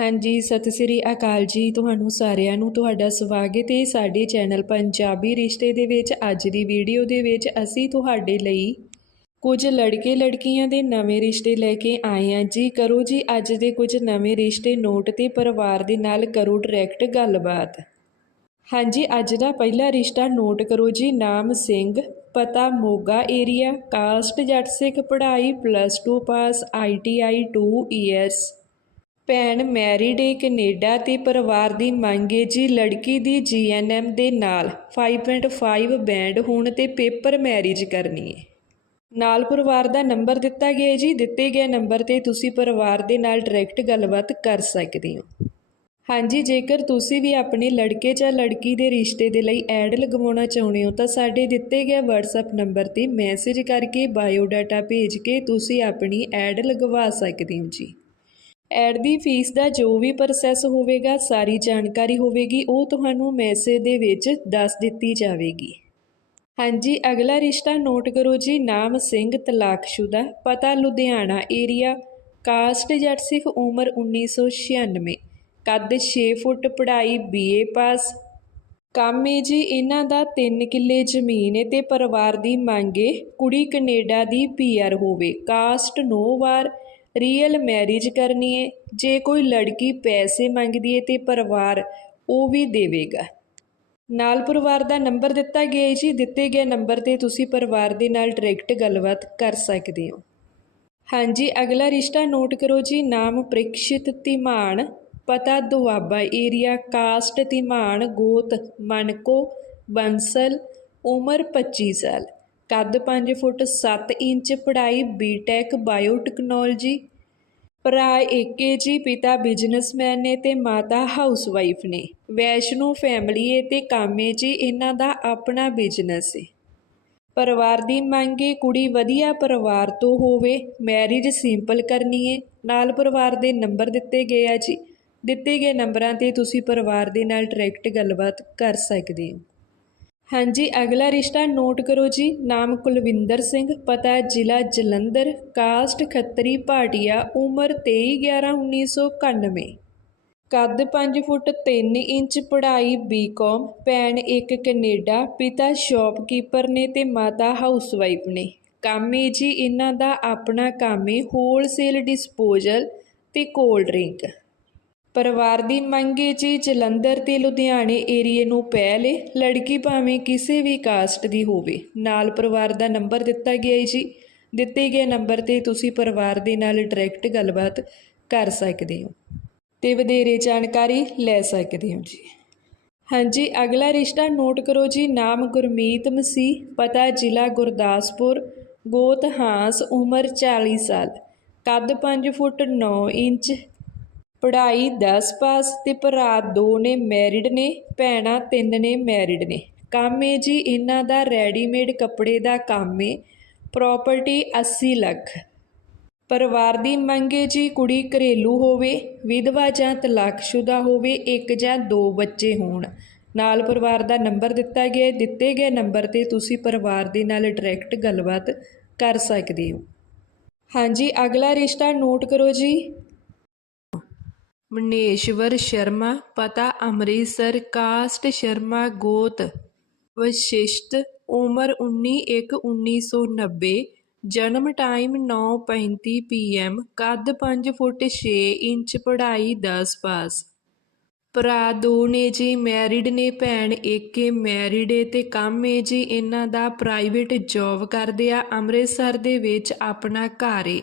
ਹਾਂਜੀ, ਸਤਿ ਸ੍ਰੀ ਅਕਾਲ ਜੀ ਤੁਹਾਨੂੰ ਸਾਰਿਆਂ ਨੂੰ, ਤੁਹਾਡਾ ਸਵਾਗਤ ਹੈ ਸਾਡੇ ਚੈਨਲ ਪੰਜਾਬੀ ਰਿਸ਼ਤੇ ਦੇ ਵਿੱਚ। ਅੱਜ ਦੀ ਵੀਡੀਓ ਦੇ ਵਿੱਚ ਅਸੀਂ ਤੁਹਾਡੇ ਲਈ ਕੁਝ ਲੜਕੇ ਲੜਕੀਆਂ ਦੇ ਨਵੇਂ ਰਿਸ਼ਤੇ ਲੈ ਕੇ ਆਏ ਹਾਂ ਜੀ। ਕਰੋ ਜੀ ਅੱਜ ਦੇ ਕੁਝ ਨਵੇਂ ਰਿਸ਼ਤੇ ਨੋਟ ਤੇ ਪਰਿਵਾਰ ਦੇ ਨਾਲ ਕਰੋ ਡਾਇਰੈਕਟ ਗੱਲਬਾਤ। ਹਾਂਜੀ, ਅੱਜ ਦਾ ਪਹਿਲਾ ਰਿਸ਼ਤਾ ਨੋਟ ਕਰੋ ਜੀ। ਨਾਮ ਸਿੰਘ, ਪਤਾ ਮੋਗਾ ਏਰੀਆ ਕਾਸਟ ਜੱਟ ਸਿੱਖ ਪੜ੍ਹਾਈ ਪਲੱਸ 2 ਪਾਸ ਆਈਟੀਆਈ 2 ਇਅਰਸ ਭੈਣ ਮੈਰਿਡ ਏ ਕੈਨੇਡਾ ਤੇ ਪਰਿਵਾਰ ਦੀ ਮੰਗ ਏ ਜੀ ਲੜਕੀ ਦੀ ਜੀਐਨਐਮ ਦੇ ਨਾਲ 5.5 ਬੈਂਡ ਹੋਣ ਤੇ ਪੇਪਰ ਮੈਰਿਜ ਕਰਨੀ ਏ। ਨਾਲ ਪਰਿਵਾਰ ਦਾ ਨੰਬਰ ਦਿੱਤਾ ਗਿਆ ਜੀ, ਦਿੱਤੇ ਗਏ ਨੰਬਰ ਤੇ ਤੁਸੀਂ ਪਰਿਵਾਰ ਦੇ ਨਾਲ ਡਾਇਰੈਕਟ ਗੱਲਬਾਤ ਕਰ ਸਕਦੇ ਹੋ। ਹਾਂਜੀ, ਜੇਕਰ ਤੁਸੀਂ ਵੀ ਆਪਣੇ ਲੜਕੇ ਜਾਂ ਲੜਕੀ ਦੇ ਰਿਸ਼ਤੇ ਦੇ ਲਈ ਐਡ ਲਗਵਾਉਣਾ ਚਾਹੁੰਦੇ ਹੋ ਤਾਂ ਸਾਡੇ ਦਿੱਤੇ ਗਏ WhatsApp ਨੰਬਰ ਤੇ ਮੈਸੇਜ ਕਰਕੇ ਬਾਇਓ ਡਾਟਾ ਭੇਜ ਕੇ ਤੁਸੀਂ ਆਪਣੀ ਐਡ ਲਗਵਾ ਸਕਦੇ ਹੋ ਜੀ। ਐਡ ਦੀ ਫੀਸ ਦਾ ਜੋ ਵੀ ਪ੍ਰੋਸੈਸ ਹੋਵੇਗਾ, ਸਾਰੀ ਜਾਣਕਾਰੀ ਹੋਵੇਗੀ, ਉਹ ਤੁਹਾਨੂੰ ਮੈਸੇਜ ਦੇ ਵਿੱਚ ਦੱਸ ਦਿੱਤੀ ਜਾਵੇਗੀ। ਹਾਂਜੀ, ਅਗਲਾ ਰਿਸ਼ਤਾ ਨੋਟ ਕਰੋ ਜੀ, ਨਾਮ ਸਿੰਘ ਤਲਾਕਸ਼ੁਦਾ ਪਤਾ ਲੁਧਿਆਣਾ ਏਰੀਆ ਕਾਸਟ ਜੱਟ ਸਿੱਖ ਉਮਰ 1996 ਕੱਦ 6 ਫੁੱਟ, ਪੜ੍ਹਾਈ ਬੀਏ ਪਾਸ ਕੰਮ ਏ ਜੀ, ਇਹਨਾਂ ਦਾ 3 ਕਿੱਲੇ ਜ਼ਮੀਨ ਏ ਤੇ ਪਰਿਵਾਰ ਦੀ ਮੰਗ ਏ ਕੁੜੀ ਕੈਨੇਡਾ ਦੀ ਪੀਆਰ ਹੋਵੇ caste no bar real marriage ਕਰਨੀ ਹੈ ਜੇ ਕੋਈ ਲੜਕੀ ਪੈਸੇ ਮੰਗਦੀ ਹੈ ਤੇ ਪਰਿਵਾਰ ਉਹ ਵੀ ਦੇਵੇਗਾ। ਨਾਲ ਪਰਿਵਾਰ ਦਾ ਨੰਬਰ ਦਿੱਤਾ ਗਿਆ ਹੈ ਜੀ। ਦਿੱਤੇ ਗਏ ਨੰਬਰ ਤੇ ਤੁਸੀਂ ਪਰਿਵਾਰ ਦੇ ਨਾਲ ਡਾਇਰੈਕਟ ਗੱਲਬਾਤ ਕਰ ਸਕਦੇ ਹੋ। ਹਾਂਜੀ, ਅਗਲਾ ਰਿਸ਼ਤਾ ਨੋਟ ਕਰੋ ਜੀ। ਨਾਮ ਪ੍ਰਿਕਸ਼ਿਤ ਧੀਮਾਨ, ਪਤਾ ਦੁਆਬਾ ਏਰੀਆ ਕਾਸਟ ਧੀਮਾਨ, ਗੋਤ ਮਨਕੋ ਬੰਸਲ, ਉਮਰ 25 ਸਾਲ। ਕੱਦ 5 ਫੁੱਟ 7 ਇੰਚ, ਪੜ੍ਹਾਈ ਬੀਟੈਕ ਬਾਇਓਟੈਕਨੋਲੋਜੀ ਭਰਾ ਏਕੇ ਜੀ, ਪਿਤਾ ਬਿਜ਼ਨਸਮੈਨ ਨੇ ਤੇ ਮਾਤਾ ਹਾਊਸਵਾਈਫ ਨੇ। ਵੈਸ਼ਨੂ ਫੈਮਿਲੀ ਏ ਤੇ ਕਾਮੇ ਜੀ, ਇਹਨਾਂ ਦਾ ਆਪਣਾ ਬਿਜ਼ਨਸ ਏ। ਪਰਿਵਾਰ ਦੀ ਮੰਗ ਏ, ਕੁੜੀ ਵਧੀਆ ਪਰਿਵਾਰ ਤੋਂ ਹੋਵੇ ਮੈਰਿਜ ਸਿੰਪਲ ਕਰਨੀ ਏ। ਨਾਲ ਪਰਿਵਾਰ ਦੇ ਨੰਬਰ ਦਿੱਤੇ ਗਏ ਆ ਜੀ। ਦਿੱਤੇ ਗਏ ਨੰਬਰਾਂ ਤੇ ਤੁਸੀਂ ਪਰਿਵਾਰ ਦੇ ਨਾਲ ਡਾਇਰੈਕਟ ਗੱਲਬਾਤ ਕਰ ਸਕਦੇ ਹੋ। ਹਾਂਜੀ, ਅਗਲਾ ਰਿਸ਼ਤਾ ਨੋਟ ਕਰੋ ਜੀ। ਨਾਮ ਕੁਲਵਿੰਦਰ ਸਿੰਘ, ਪਤਾ ਜ਼ਿਲ੍ਹਾ ਜਲੰਧਰ, ਕਾਸਟ ਖੱਤਰੀ, ਭਾਟੀਆ, ਉਮਰ 23/11/1991 ਕੱਦ 5 ਫੁੱਟ 3 ਇੰਚ, ਪੜ੍ਹਾਈ ਬੀਕਾਮ ਭੈਣ ਇੱਕ ਕੈਨੇਡਾ, ਪਿਤਾ ਸ਼ਾਪਕੀਪਰ ਨੇ ਤੇ ਮਾਤਾ ਹਾਊਸਵਾਈਫ ਨੇ। ਕੰਮ ਏ ਜੀ, ਇਹਨਾਂ ਦਾ ਆਪਣਾ ਕੰਮ ਹੋਲਸੇਲ ਡਿਸਪੋਜ਼ਲ ਤੇ ਕੋਲਡ ਡਰਿੰਕ। ਪਰਿਵਾਰ ਦੀ ਮੰਗ ਹੈ ਜੀ ਜਲੰਧਰ ਤੇ ਲੁਧਿਆਣੇ ਏਰੀਏ ਨੂੰ ਪਹਿਲੇ ਲੜਕੀ ਭਾਵੇਂ ਕਿਸੇ ਵੀ ਕਾਸਟ ਦੀ ਹੋਵੇ। ਨਾਲ ਪਰਿਵਾਰ ਦਾ ਨੰਬਰ ਦਿੱਤਾ ਗਿਆ ਹੈ ਜੀ। ਦਿੱਤੇ ਗਏ ਨੰਬਰ ਤੇ ਤੁਸੀਂ ਪਰਿਵਾਰ ਦੇ ਨਾਲ ਡਾਇਰੈਕਟ ਗੱਲਬਾਤ ਕਰ ਸਕਦੇ ਹੋ ਤੇ ਵਧੇਰੇ ਜਾਣਕਾਰੀ ਲੈ ਸਕਦੇ ਹੋ ਜੀ। ਹਾਂਜੀ, ਅਗਲਾ ਰਿਸ਼ਤਾ ਨੋਟ ਕਰੋ ਜੀ। ਨਾਮ ਗੁਰਮੀਤ ਮਸੀਹ ਪਤਾ ਜ਼ਿਲ੍ਹਾ ਗੁਰਦਾਸਪੁਰ, ਗੋਤ ਹਾਂਸ, ਉਮਰ 40 ਸਾਲ। ਕੱਦ 5 ਫੁੱਟ 9 ਇੰਚ ਪੜ੍ਹਾਈ 10 ਪਾਸ ਅਤੇ ਭਰਾ ਦੋ ਨੇ ਮੈਰਿਡ ਨੇ, ਭੈਣਾਂ ਤਿੰਨ ਨੇ ਮੈਰਿਡ ਨੇ। ਕੰਮ ਹੈ ਜੀ, ਇਹਨਾਂ ਦਾ ਰੈਡੀਮੇਡ ਕੱਪੜੇ ਦਾ ਕੰਮ ਏ। ਪ੍ਰਾਪਰਟੀ 80 ਲੱਖ। ਪਰਿਵਾਰ ਦੀ ਮੰਗ ਹੈ ਜੀ, ਕੁੜੀ ਘਰੇਲੂ ਹੋਵੇ, ਵਿਧਵਾ ਜਾਂ ਤਲਾਕਸ਼ੁਦਾ ਹੋਵੇ, ਇੱਕ ਜਾਂ ਦੋ ਬੱਚੇ ਹੋਣ। ਨਾਲ ਪਰਿਵਾਰ ਦਾ ਨੰਬਰ ਦਿੱਤਾ ਗਿਆ ਦਿੱਤੇ ਗਏ ਨੰਬਰ ਤੇ ਤੁਸੀਂ ਪਰਿਵਾਰ ਦੇ ਨਾਲ ਡਾਇਰੈਕਟ ਗੱਲਬਾਤ ਕਰ ਸਕਦੇ ਹੋ। ਹਾਂਜੀ, ਅਗਲਾ ਰਿਸ਼ਤਾ ਨੋਟ ਕਰੋ ਜੀ। ਮਨੇਸ਼ਵਰ ਸ਼ਰਮਾ, ਪਤਾ ਅੰਮ੍ਰਿਤਸਰ, ਕਾਸਟ ਸ਼ਰਮਾ, ਗੋਤ। ਵਸ਼ਿਸ਼ਟ ਉਮਰ 19/1/1990 ਜਨਮ ਟਾਈਮ 9:35 ਪੀਐਮ, ਕੱਦ 5 ਫੁੱਟ 6 ਇੰਚ, ਪੜ੍ਹਾਈ 10 ਪਾਸ। ਭਰਾ ਦੋ ਨੇ ਜੀ ਮੈਰਿਡ ਨੇ, ਭੈਣ ਏਕੇ ਮੈਰਿਡ ਏ ਤੇ ਕੰਮ ਏ ਜੀ, ਇਹਨਾਂ ਦਾ ਪ੍ਰਾਈਵੇਟ ਜੌਬ ਕਰਦੇ ਆ, ਅੰਮ੍ਰਿਤਸਰ ਦੇ ਵਿੱਚ ਆਪਣਾ ਘਰ ਏ।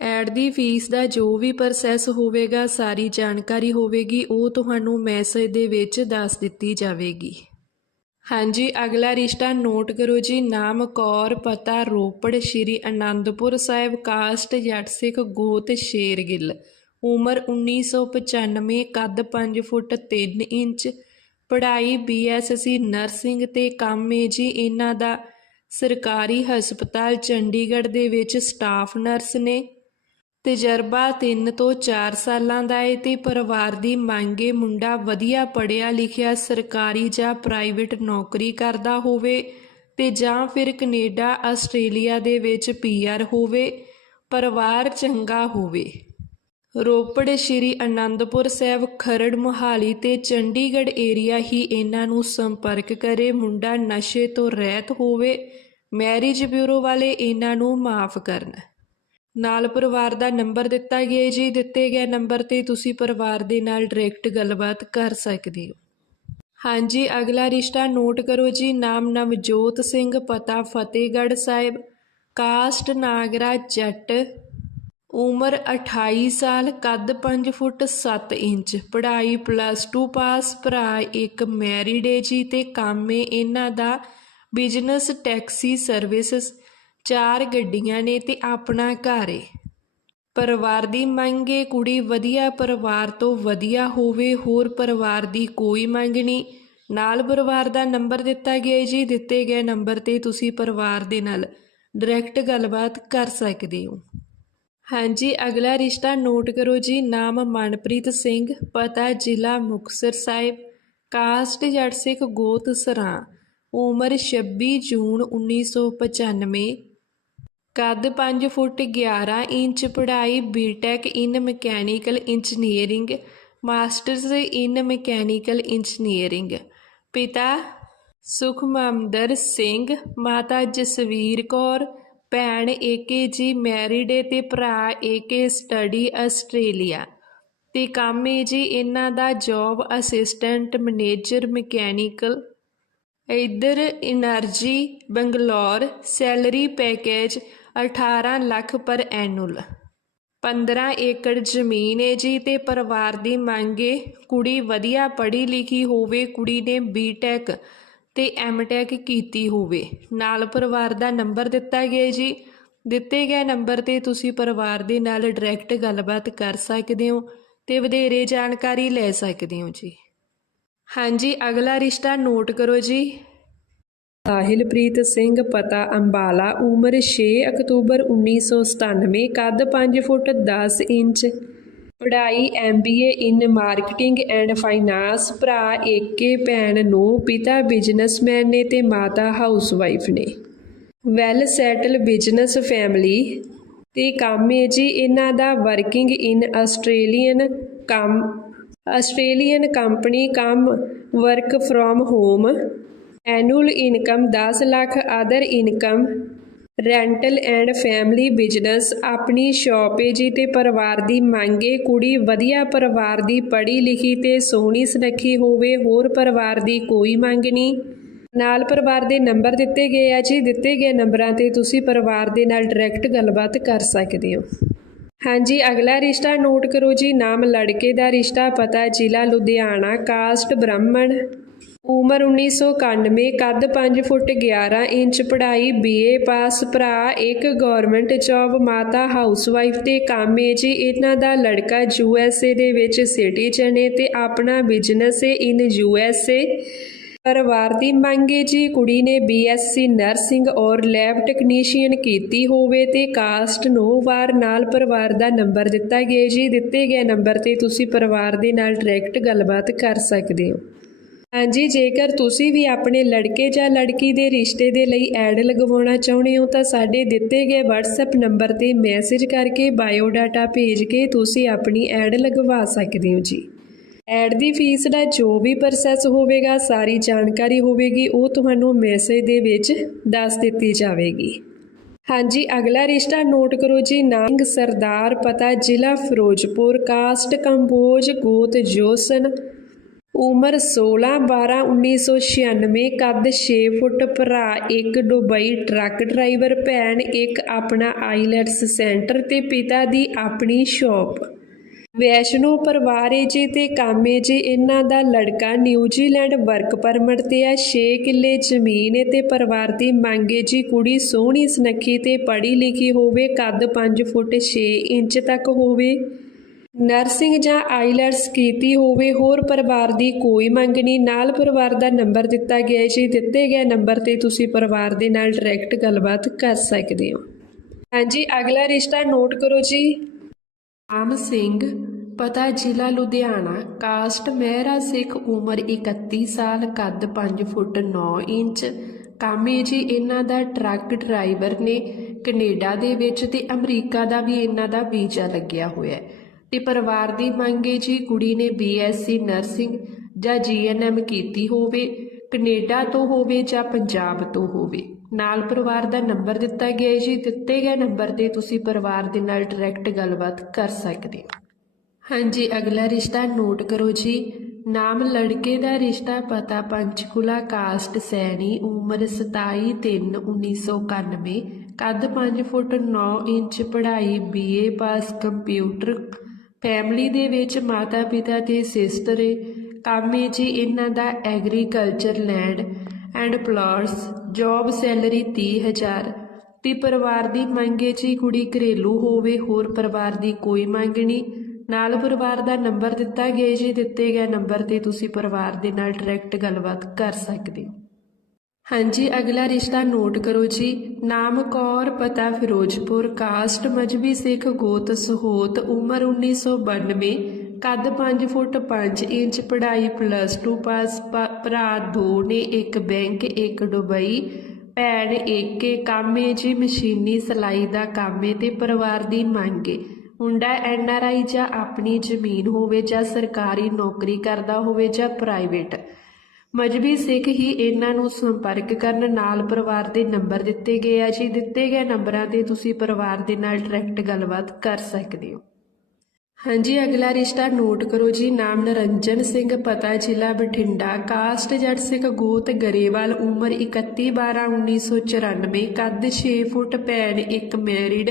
ਐਡ ਦੀ ਫੀਸ ਦਾ ਜੋ ਵੀ ਪ੍ਰੋਸੈਸ ਹੋਵੇਗਾ, ਸਾਰੀ ਜਾਣਕਾਰੀ ਹੋਵੇਗੀ, ਉਹ ਤੁਹਾਨੂੰ ਮੈਸੇਜ ਦੇ ਵਿੱਚ ਦੱਸ ਦਿੱਤੀ ਜਾਵੇਗੀ। ਹਾਂਜੀ, ਅਗਲਾ ਰਿਸ਼ਤਾ ਨੋਟ ਕਰੋ ਜੀ। ਨਾਮ ਕੌਰ, ਪਤਾ ਰੋਪੜ, ਸ਼੍ਰੀ ਅਨੰਦਪੁਰ ਸਾਹਿਬ, ਕਾਸਟ ਜੱਟ ਸਿੱਖ ਗੋਤ, ਸ਼ੇਰਗਿੱਲ। ਉਮਰ 1995 ਕੱਦ 5 ਫੁੱਟ 3 ਇੰਚ। ਪੜ੍ਹਾਈ ਬੀਐਸਸੀ ਨਰਸਿੰਗ ਤੇ ਕੰਮ ਹੈ ਜੀ। ਇਹਨਾਂ ਦਾ ਸਰਕਾਰੀ ਹਸਪਤਾਲ ਚੰਡੀਗੜ੍ਹ ਦੇ ਵਿੱਚ ਸਟਾਫ ਨਰਸ ਨੇ। ਤਜਰਬਾ 3 ਤੋਂ 4 ਸਾਲਾਂ ਦਾ ਹੈ ਤੇ ਪਰਿਵਾਰ ਦੀ ਮੰਗੇ ਮੁੰਡਾ ਵਧੀਆ ਪੜ੍ਹਿਆ ਲਿਖਿਆ ਸਰਕਾਰੀ ਜਾਂ ਪ੍ਰਾਈਵੇਟ ਨੌਕਰੀ ਕਰਦਾ ਹੋਵੇ ਤੇ ਜਾਂ ਫਿਰ ਕੈਨੇਡਾ, ਆਸਟ੍ਰੇਲੀਆ ਦੇ ਵਿੱਚ ਪੀਆਰ ਹੋਵੇ, ਪਰਿਵਾਰ ਚੰਗਾ ਹੋਵੇ। ਰੋਪੜ ਸ਼੍ਰੀ ਅਨੰਦਪੁਰ ਸਾਹਿਬ ਖਰੜ ਮੁਹਾਲੀ ਤੇ ਚੰਡੀਗੜ੍ਹ ਏਰੀਆ ਹੀ ਇਹਨਾਂ ਨੂੰ ਸੰਪਰਕ ਕਰੇ ਮੁੰਡਾ ਨਸ਼ੇ ਤੋਂ ਰਹਿਤ ਹੋਵੇ, ਮੈਰਿਜ ਬਿਊਰੋ ਵਾਲੇ ਇਹਨਾਂ ਨੂੰ ਮਾਫ ਕਰਨ। ਨਾਲ ਪਰਿਵਾਰ ਦਾ ਨੰਬਰ ਦਿੱਤਾ ਗਿਆ ਹੈ ਜੀ। ਦਿੱਤੇ ਗਏ ਨੰਬਰ ਤੇ ਤੁਸੀਂ ਪਰਿਵਾਰ ਦੇ ਨਾਲ ਡਾਇਰੈਕਟ ਗੱਲਬਾਤ ਕਰ ਸਕਦੇ ਹੋ। ਹਾਂਜੀ, ਅਗਲਾ ਰਿਸ਼ਤਾ ਨੋਟ ਕਰੋ ਜੀ। ਨਾਮ ਨਵਜੋਤ ਸਿੰਘ, ਪਤਾ ਫਤਿਹਗੜ੍ਹ ਸਾਹਿਬ। ਕਾਸਟ ਨਾਗਰਾ ਜੱਟ। ਉਮਰ 28 ਸਾਲ, ਕੱਦ 5 ਫੁੱਟ 7 ਇੰਚ। ਪੜ੍ਹਾਈ ਪਲੱਸ 2 ਪਾਸ ਭਰਾ ਇੱਕ ਮੈਰਿਡ ਏ ਜੀ ਤੇ ਕੰਮ ਏ ਇਹਨਾਂ ਦਾ ਬਿਜ਼ਨਸ ਟੈਕਸੀ ਸਰਵਿਸਿਜ਼ ਚਾਰ ਗੱਡੀਆਂ ਨੇ ਤੇ ਆਪਣਾ ਘਰ ਏ। ਪਰਿਵਾਰ ਦੀ ਮੰਗ ਏ, ਕੁੜੀ ਵਧੀਆ, ਪਰਿਵਾਰ ਤੋਂ ਵਧੀਆ ਹੋਵੇ, ਹੋਰ ਪਰਿਵਾਰ ਦੀ ਕੋਈ ਮੰਗ ਨਹੀਂ। ਨਾਲ ਪਰਿਵਾਰ ਦਾ ਨੰਬਰ ਦਿੱਤਾ ਗਿਆ ਜੀ, ਦਿੱਤੇ ਗਏ ਨੰਬਰ ਤੇ ਤੁਸੀਂ ਪਰਿਵਾਰ ਦੇ ਨਾਲ ਡਾਇਰੈਕਟ ਗੱਲਬਾਤ ਕਰ ਸਕਦੇ ਹੋ। ਹਾਂਜੀ, ਅਗਲਾ ਰਿਸ਼ਤਾ ਨੋਟ ਕਰੋ ਜੀ, ਨਾਮ ਮਨਪ੍ਰੀਤ ਸਿੰਘ, ਪਤਾ ਜ਼ਿਲ੍ਹਾ ਮੁਕਤਸਰ ਸਾਹਿਬ, ਕਾਸਟ ਜੱਟ ਸਿੱਖ ਗੋਤ ਸਰਾਂ, ਉਮਰ 26 ਜੂਨ 1995 ਕੱਦ 5 ਫੁੱਟ 11 ਇੰਚ, ਪੜ੍ਹਾਈ BTech in mechanical engineering masters in mechanical engineering ਪਿਤਾ ਸੁਖਮੰਦਰ ਸਿੰਘ, ਮਾਤਾ ਜਸਵੀਰ ਕੌਰ, ਭੈਣ ਏਕੇ ਜੀ ਮੈਰਿਡ ਤੇ ਭਰਾ ਏਕੇ ਸਟੱਡੀ ਆਸਟ੍ਰੇਲੀਆ। ਤੇ ਕਾਮੇ ਜੀ ਇਹਨਾਂ ਦਾ ਜੌਬ ਅਸਿਸਟੈਂਟ ਮੈਨੇਜਰ ਮਕੈਨੀਕਲ। ਇੱਧਰ energy Bangalore, salary package 18 lakh per annual. 15 ਏਕੜ ਜ਼ਮੀਨ ਹੈ ਜੀ ਤੇ ਪਰਿਵਾਰ ਦੀ ਮੰਗ ਮੰਗੇ ਕੁੜੀ ਵਧੀਆ ਪੜ੍ਹੀ ਲਿਖੀ ਹੋਵੇ, ਕੁੜੀ ਨੇ ਬੀਟੈਕ ਤੇ ਐਮਟੈਕ ਕੀਤੀ ਹੋਵੇ। ਨਾਲ ਪਰਿਵਾਰ ਦਾ ਨੰਬਰ ਦਿੱਤਾ ਗਿਆ ਜੀ। ਦਿੱਤੇ ਗਏ ਨੰਬਰ ਤੇ ਤੁਸੀਂ ਪਰਿਵਾਰ ਦੇ ਨਾਲ ਡਾਇਰੈਕਟ ਗੱਲਬਾਤ ਕਰ ਸਕਦੇ ਹੋ ਤੇ ਵਧੇਰੇ ਜਾਣਕਾਰੀ ਲੈ ਸਕਦੇ ਹੋ ਜੀ। ਹਾਂਜੀ, ਅਗਲਾ ਰਿਸ਼ਤਾ ਨੋਟ ਕਰੋ ਜੀ। ਸਾਹਿਲਪ੍ਰੀਤ ਸਿੰਘ ਪਤਾ ਅੰਬਾਲਾ, ਉਮਰ 6 ਅਕਤੂਬਰ 1997 ਕੱਦ 5 ਫੁੱਟ 10 ਇੰਚ। ਪੜ੍ਹਾਈ MBA in marketing and finance ਭਰਾ ਏਕੇ, ਭੈਣ ਨੂੰ, ਪਿਤਾ ਬਿਜ਼ਨਸਮੈਨ ਨੇ ਤੇ ਮਾਤਾ ਹਾਊਸਵਾਈਫ ਨੇ। ਵੈਲ ਸੈਟਲ ਬਿਜ਼ਨਸ ਫੈਮਿਲੀ ਤੇ ਕੰਮ ਹੈ ਜੀ ਇਹਨਾਂ ਦਾ ਵਰਕਿੰਗ ਇਨ ਆਸਟ੍ਰੇਲੀਅਨ ਕੰਮ ਆਸਟ੍ਰੇਲੀਅਨ ਕੰਪਨੀ ਕੰਮ work from home annual income 10 lakh other income rental and family business ਆਪਣੀ ਸ਼ਾਪ ਹੈ ਜੀ ਤੇ ਪਰਿਵਾਰ ਦੀ ਮੰਗੇ ਕੁੜੀ, ਵਧੀਆ ਪਰਿਵਾਰ ਦੀ ਪੜ੍ਹੀ ਲਿਖੀ ਤੇ ਸੋਹਣੀ ਸੁਨੱਖੀ ਹੋਵੇ, ਹੋਰ ਪਰਿਵਾਰ ਦੀ ਕੋਈ ਮੰਗ ਨਹੀਂ। ਨਾਲ ਪਰਿਵਾਰ ਦੇ ਨੰਬਰ ਦਿੱਤੇ ਗਏ ਆ ਜੀ, ਦਿੱਤੇ ਗਏ ਨੰਬਰਾਂ ਤੇ ਤੁਸੀਂ ਪਰਿਵਾਰ ਦੇ ਨਾਲ ਡਾਇਰੈਕਟ ਗੱਲਬਾਤ ਕਰ ਸਕਦੇ ਹੋ। ਹਾਂਜੀ, ਅਗਲਾ ਰਿਸ਼ਤਾ ਨੋਟ ਕਰੋ ਜੀ, ਨਾਮ ਲੜਕੇ ਦਾ ਰਿਸ਼ਤਾ, ਪਤਾ ਜ਼ਿਲ੍ਹਾ ਲੁਧਿਆਣਾ ਕਾਸਟ ਬ੍ਰਾਹਮਣ। ਉਮਰ 1991 ਕੱਦ 5 ਫੁੱਟ 11 ਇੰਚ, ਪੜ੍ਹਾਈ ਬੀਏ ਪਾਸ, ਭਰਾ ਇੱਕ ਗਵਰਨਮੈਂਟ ਜੌਬ, ਮਾਤਾ ਹਾਊਸਵਾਈਫ ਤੇ ਕੰਮ ਹੈ ਜੀ। ਇਹਨਾਂ ਦਾ ਲੜਕਾ ਯੂਐਸਏ ਦੇ ਵਿੱਚ ਸਿਟੀਜ਼ਨ ਹੈ ਤੇ ਆਪਣਾ ਬਿਜ਼ਨਸ ਹੈ ਇਨ ਯੂਐਸਏ ਪਰਿਵਾਰ ਦੀ ਮੰਗ ਹੈ ਜੀ, ਕੁੜੀ ਨੇ ਬੀਐਸਸੀ ਨਰਸਿੰਗ ਔਰ ਲੈਬ ਟੈਕਨੀਸ਼ੀਅਨ ਕੀਤੀ ਹੋਵੇ ਤੇ ਕਾਸਟ ਨੋ ਵਾਰ ਨਾਲ ਪਰਿਵਾਰ ਦਾ ਨੰਬਰ ਦਿੱਤਾ ਗਿਆ ਜੀ। ਦਿੱਤੇ ਗਏ ਨੰਬਰ ਤੇ ਤੁਸੀਂ ਪਰਿਵਾਰ ਦੇ ਨਾਲ ਡਾਇਰੈਕਟ ਗੱਲਬਾਤ ਕਰ ਸਕਦੇ ਹੋ। ਹਾਂਜੀ, ਜੇਕਰ ਤੁਸੀਂ ਵੀ ਆਪਣੇ ਲੜਕੇ ਜਾਂ ਲੜਕੀ ਦੇ ਰਿਸ਼ਤੇ ਦੇ ਲਈ ਐਡ ਲਗਵਾਉਣਾ ਚਾਹੁੰਦੇ ਹੋ, ਤਾਂ ਸਾਡੇ ਦਿੱਤੇ ਗਏ WhatsApp ਨੰਬਰ ਤੇ ਮੈਸੇਜ ਕਰਕੇ ਬਾਇਓਡਾਟਾ ਭੇਜ ਕੇ ਤੁਸੀਂ ਆਪਣੀ ਐਡ ਲਗਵਾ ਸਕਦੇ ਹੋ ਜੀ। ਐਡ ਦੀ ਫੀਸ ਦਾ ਜੋ ਵੀ ਪ੍ਰੋਸੈਸ ਹੋਵੇਗਾ, ਸਾਰੀ ਜਾਣਕਾਰੀ ਹੋਵੇਗੀ, ਉਹ ਤੁਹਾਨੂੰ ਮੈਸੇਜ ਦੇ ਵਿੱਚ ਦੱਸ ਦਿੱਤੀ ਜਾਵੇਗੀ। ਹਾਂਜੀ, ਅਗਲਾ ਰਿਸ਼ਤਾ ਨੋਟ ਕਰੋ ਜੀ, ਨਾਮ ਸਰਦਾਰ, ਪਤਾ ਜ਼ਿਲ੍ਹਾ ਫਿਰੋਜ਼ਪੁਰ, ਕਾਸਟ, ਕੰਬੋਜ, ਗੋਤ, ਜੋਸਨ ਉਮਰ 16 12 1996 ਕੱਦ 6 ਫੁੱਟ ਭਰਾ, ਇੱਕ ਦੁਬਈ ਟਰੱਕ ਡਰਾਈਵਰ ਭੈਣ, ਇੱਕ ਆਪਣਾ ਆਈਲੈਟਸ ਸੈਂਟਰ ਤੇ ਪਿਤਾ ਦੀ ਆਪਣੀ ਸ਼ਾਪ। ਵੈਸ਼ਨੋ ਪਰਿਵਾਰ ਏ ਜੀ ਤੇ ਕਾਮੇ ਜੀ, ਇਹਨਾਂ ਦਾ ਲੜਕਾ ਨਿਊਜ਼ੀਲੈਂਡ ਵਰਕ ਪਰਮਿਟ ਤੇ ਆ 6 ਕਿੱਲੇ ਜ਼ਮੀਨ ਏ ਤੇ ਪਰਿਵਾਰ ਦੀ ਮੰਗ ਏ ਜੀ, ਕੁੜੀ ਸੋਹਣੀ ਸੁਨੱਖੀ ਤੇ ਪੜ੍ਹੀ ਲਿਖੀ ਹੋਵੇ, ਕੱਦ 5 ਫੁੱਟ 6 ਇੰਚ ਤੱਕ ਹੋਵੇ। ਨਰਸਿੰਗ ਜਾਂ ਆਈਲੈਟਸ ਕੀਤੀ ਹੋਵੇ, ਹੋਰ ਪਰਿਵਾਰ ਦੀ ਕੋਈ ਮੰਗ ਨਹੀਂ। ਨਾਲ ਪਰਿਵਾਰ ਦਾ ਨੰਬਰ ਦਿੱਤਾ ਗਿਆ ਹੈ। ਜੀ ਦਿੱਤੇ ਗਏ ਨੰਬਰ ਤੇ ਤੁਸੀਂ ਪਰਿਵਾਰ ਦੇ ਨਾਲ ਡਾਇਰੈਕਟ ਗੱਲਬਾਤ ਕਰ ਸਕਦੇ ਹੋ। ਹਾਂਜੀ, ਅਗਲਾ ਰਿਸ਼ਤਾ ਨੋਟ ਕਰੋ ਜੀ। ਆਮ ਸਿੰਘ, ਪਤਾ ਜ਼ਿਲ੍ਹਾ ਲੁਧਿਆਣਾ, ਕਾਸਟ ਮਹਿਰਾ ਸਿੱਖ ਉਮਰ 31 ਸਾਲ, ਕੱਦ 5 ਫੁੱਟ 9 ਇੰਚ। ਕਾਮੇ ਜੀ, ਇਹਨਾਂ ਦਾ ਟਰੱਕ ਡਰਾਈਵਰ ਨੇ ਕੈਨੇਡਾ ਦੇ ਵਿੱਚ ਤੇ ਅਮਰੀਕਾ ਦਾ ਵੀ ਇਹਨਾਂ ਦਾ ਵੀਜ਼ਾ ਲੱਗਿਆ ਹੋਇਆ ਹੈ। ਤੇ ਪਰਿਵਾਰ ਦੀ ਮੰਗ ਹੈ ਜੀ ਕੁੜੀ ਨੇ ਬੀਐਸਸੀ ਨਰਸਿੰਗ ਜਾਂ ਜੀਐਨਐਮ ਕੀਤੀ ਹੋਵੇ, ਕੈਨੇਡਾ ਤੋਂ ਹੋਵੇ ਜਾਂ ਪੰਜਾਬ ਤੋਂ ਹੋਵੇ। ਨਾਲ ਪਰਿਵਾਰ ਦਾ ਨੰਬਰ ਦਿੱਤਾ ਗਿਆ ਹੈ ਜੀ, ਦਿੱਤੇ ਗਏ ਨੰਬਰ ਤੇ ਤੁਸੀਂ ਪਰਿਵਾਰ ਦੇ ਨਾਲ ਡਾਇਰੈਕਟ ਗੱਲਬਾਤ ਕਰ ਸਕਦੇ ਹੋ। ਹਾਂਜੀ, ਅਗਲਾ ਰਿਸ਼ਤਾ ਨੋਟ ਕਰੋ ਜੀ। ਨਾਮ ਲੜਕੇ ਦਾ ਰਿਸ਼ਤਾ ਪਤਾ ਪੰਚਕੁਲਾ ਕਾਸਟ ਸੈਣੀ, ਉਮਰ 27/3/1991 ਕੱਦ 5 ਫੁੱਟ 9 ਇੰਚ, ਪੜ੍ਹਾਈ ਬੀਏ ਪਾਸ ਕੰਪਿਊਟਰ ਫੈਮਿਲੀ ਦੇ ਵਿੱਚ ਮਾਤਾ ਪਿਤਾ ਤੇ ਸਿਸਟਰ ਏ, ਕੰਮ ਏ ਜੀ ਇਹਨਾਂ ਦਾ agriculture land and plots, job salary 30000 ਤੇ ਪਰਿਵਾਰ ਦੀ ਮੰਗ ਏ ਜੀ ਕੁੜੀ ਘਰੇਲੂ ਹੋਵੇ, ਹੋਰ ਪਰਿਵਾਰ ਦੀ ਕੋਈ ਮੰਗ ਨਹੀਂ। ਨਾਲ ਪਰਿਵਾਰ ਦਾ ਨੰਬਰ ਦਿੱਤਾ ਗਿਆ ਜੀ, ਦਿੱਤੇ ਗਏ ਨੰਬਰ ਤੇ ਤੁਸੀਂ ਪਰਿਵਾਰ ਦੇ ਨਾਲ ਡਾਇਰੈਕਟ ਗੱਲਬਾਤ ਕਰ ਸਕਦੇ ਹੋ। ਹਾਂਜੀ, ਅਗਲਾ ਰਿਸ਼ਤਾ ਨੋਟ ਕਰੋ ਜੀ। ਨਾਮ ਕੌਰ, ਪਤਾ ਫਿਰੋਜ਼ਪੁਰ, ਕਾਸਟ ਮਜਬੀ ਸਿੱਖ, ਗੋਤ ਸਹੋਤ, ਉਮਰ 1992 ਕੱਦ 5 ਫੁੱਟ 5 ਇੰਚ, ਪੜ੍ਹਾਈ ਪਲੱਸ 2 ਪਾਸ, ਪ- ਭਰਾ ਦੋ ਨੇ, ਇੱਕ ਬੈਂਕ, ਇੱਕ ਦੁਬਈ ਭੈਣ ਇੱਕ ਏ ਕਾਮੇ ਜੀ ਮਸ਼ੀਨੀ, ਸਿਲਾਈ ਦਾ ਕਾਮੇ ਤੇ ਪਰਿਵਾਰ ਦੀ ਮੰਗੇ ਮੁੰਡਾ ਐਨ ਆਰ ਆਈ ਜਾਂ ਆਪਣੀ ਜ਼ਮੀਨ ਹੋਵੇ ਜਾਂ ਸਰਕਾਰੀ ਨੌਕਰੀ ਕਰਦਾ ਹੋਵੇ ਜਾਂ ਪ੍ਰਾਈਵੇਟ ਮਜਬੀ ਸਿੱਖ ਹੀ ਇਹਨਾਂ ਨੂੰ ਸੰਪਰਕ ਕਰਨ ਨਾਲ ਪਰਿਵਾਰ ਦੇ ਨੰਬਰ ਦਿੱਤੇ ਗਏ ਆ। ਜੀ, ਦਿੱਤੇ ਗਏ ਨੰਬਰਾਂ ਤੇ ਤੁਸੀਂ ਪਰਿਵਾਰ ਦੇ ਨਾਲ ਡਾਇਰੈਕਟ ਗੱਲਬਾਤ ਕਰ ਸਕਦੇ ਹੋ। ਹਾਂਜੀ, ਅਗਲਾ ਰਿਸ਼ਤਾ ਨੋਟ ਕਰੋ ਜੀ। ਨਾਮ ਨਰੰਜਨ ਸਿੰਘ, ਪਤਾ ਜ਼ਿਲ੍ਹਾ ਬਠਿੰਡਾ। ਕਾਸਟ ਜੱਟ ਸਿੱਖ ਗੋਤ ਗਰੇਵਾਲ, ਉਮਰ 31 12 1994 ਕੱਦ 6 ਫੁੱਟ, ਭੈਣ ਇੱਕ ਮੈਰਿਡ,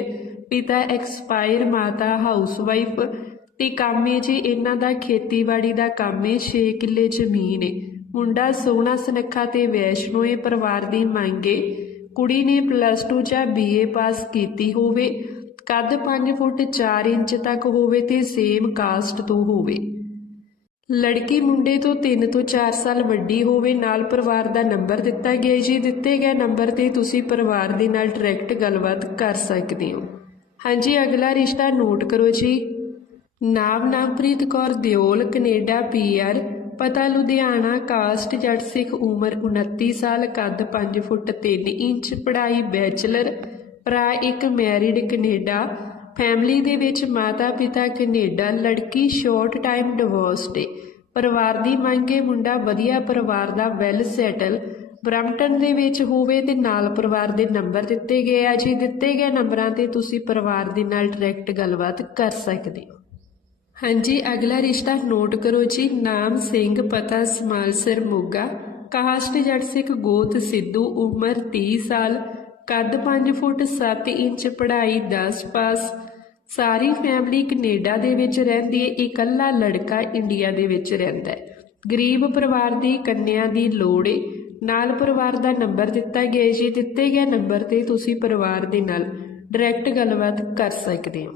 ਪਿਤਾ ਐਕਸਪਾਇਰ, ਮਾਤਾ ਹਾਊਸਵਾਈਫ। ਤੇ ਕਾਮੇ ਜੀ, ਇਹਨਾਂ ਦਾ ਖੇਤੀਬਾੜੀ ਦਾ ਕੰਮ ਏ 6 ਕਿੱਲੇ ਜ਼ਮੀਨ ਏ ਮੁੰਡਾ ਸੋਹਣਾ ਸੁਨੱਖਾ ਤੇ ਵੈਸ਼ਨੋਏ ਪਰਿਵਾਰ ਦੀ ਮੰਗੇ ਕੁੜੀ ਨੇ ਪਲੱਸ 2 ਜਾਂ ਬੀਏ ਪਾਸ ਕੀਤੀ ਹੋਵੇ। ਕੱਦ 5 ਫੁੱਟ 4 ਇੰਚ ਤੱਕ ਹੋਵੇ ਤੇ ਸੇਮ ਕਾਸਟ ਤੋਂ ਹੋਵੇ। ਲੜਕੀ ਮੁੰਡੇ ਤੋਂ 3 ਤੋਂ 4 ਸਾਲ ਵੱਡੀ ਹੋਵੇ, ਨਾਲ ਪਰਿਵਾਰ ਦਾ ਨੰਬਰ ਦਿੱਤਾ ਗਿਆ ਜੀ ਦਿੱਤੇ ਗਏ ਨੰਬਰ ਤੇ ਤੁਸੀਂ ਪਰਿਵਾਰ ਦੇ ਨਾਲ ਡਾਇਰੈਕਟ ਗੱਲਬਾਤ ਕਰ ਸਕਦੇ ਹੋ। ਹਾਂਜੀ, ਅਗਲਾ ਰਿਸ਼ਤਾ ਨੋਟ ਕਰੋ ਜੀ। ਨਾਮ ਨਾਮਪ੍ਰੀਤ ਕੌਰ ਦਿਓਲ, ਕੈਨੇਡਾ ਪੀਆਰ ਪਤਾ ਲੁਧਿਆਣਾ ਕਾਸਟ ਜੱਟ ਸਿੱਖ ਉਮਰ 29 ਸਾਲ, ਕੱਦ 5 ਫੁੱਟ 3 ਇੰਚ, ਪੜ੍ਹਾਈ ਬੈਚਲਰ, ਭਰਾ ਇੱਕ ਮੈਰਿਡ ਕੈਨੇਡਾ, ਫੈਮਿਲੀ ਦੇ ਵਿੱਚ ਮਾਤਾ ਪਿਤਾ ਕੈਨੇਡਾ, ਲੜਕੀ ਸ਼ਾਰਟ ਟਾਈਮ ਡਿਵੋਰਸਡ ਏ। ਪਰਿਵਾਰ ਦੀ ਮੰਗ ਮੰਗੇ ਮੁੰਡਾ ਵਧੀਆ ਪਰਿਵਾਰ ਦਾ ਵੈਲ ਸੈਟਲ, ਬ੍ਰੈਂਪਟਨ ਦੇ ਵਿੱਚ ਹੋਵੇ ਤੇ ਨਾਲ ਪਰਿਵਾਰ ਦੇ ਨੰਬਰ ਦਿੱਤੇ ਗਏ ਆ। ਜੀ ਦਿੱਤੇ ਗਏ ਨੰਬਰਾਂ ਤੇ ਤੁਸੀਂ ਪਰਿਵਾਰ ਦੇ ਨਾਲ ਡਾਇਰੈਕਟ ਗੱਲਬਾਤ ਕਰ ਸਕਦੇ ਹੋ। ਹਾਂਜੀ, ਅਗਲਾ ਰਿਸ਼ਤਾ ਨੋਟ ਕਰੋ ਜੀ। ਨਾਮ ਸਿੰਘ, ਪਤਾ ਸਮਾਲਸਰ ਮੋਗਾ। ਕਾਸਟ ਜੱਟ ਸਿੱਖ ਗੋਤ ਸਿੱਧੂ, ਉਮਰ 30 ਸਾਲ। ਕੱਦ 5 ਫੁੱਟ 7 ਇੰਚ, ਪੜ੍ਹਾਈ 10 ਪਾਸ। ਸਾਰੀ ਫੈਮਿਲੀ ਕੈਨੇਡਾ ਦੇ ਵਿੱਚ ਰਹਿੰਦੀ ਹੈ ਇਕੱਲਾ ਲੜਕਾ ਇੰਡੀਆ ਦੇ ਵਿੱਚ ਰਹਿੰਦਾ ਹੈ ਗਰੀਬ ਪਰਿਵਾਰ ਦੀ ਕੰਨਿਆ ਦੀ ਲੋੜ ਏ। ਨਾਲ ਪਰਿਵਾਰ ਦਾ ਨੰਬਰ ਦਿੱਤਾ ਗਿਆ ਜੀ। ਦਿੱਤੇ ਗਏ ਨੰਬਰ ਤੇ ਤੁਸੀਂ ਪਰਿਵਾਰ ਦੇ ਨਾਲ ਡਾਇਰੈਕਟ ਗੱਲਬਾਤ ਕਰ ਸਕਦੇ ਹੋ।